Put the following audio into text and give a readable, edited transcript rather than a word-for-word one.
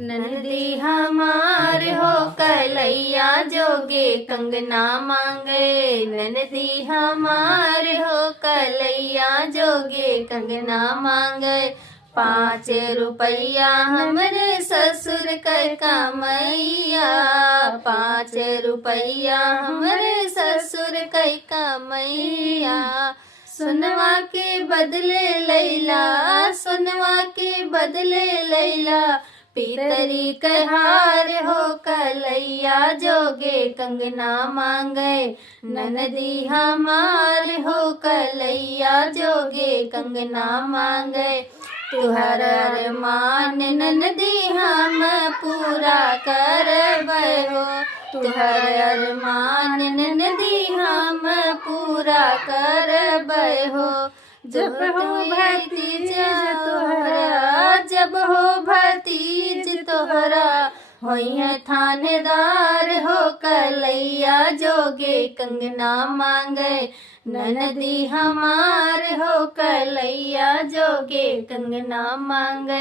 नंदी हमार हो कलैया जोगे कंगना मांगे। नंदी हमार हो कलैया जोगे कंगना मांगे। 5 रुपया हमरे ससुर कर कमैया। 5 रुपया हमरे ससुर कर कमैया। सुनवा के बदले लैला, सुनवा के बदले लैला। पीतरी कहार हो कलैया जोगे कंगना मांगे। ननदी हमार हो कलैया जोगे कंगना मांगे। तुहर अरमान ननदी हम पूरा करबै हो। तुहर अरमान ननदी हम पूरा करबै हो। जब हो भतीज तोहरा, जब हो भतीज तोहरा। होइहे थानेदार हो कलैया जोगे कंगना मांगे। ननदी हमार हो कलैया जोगे कंगना मांगे।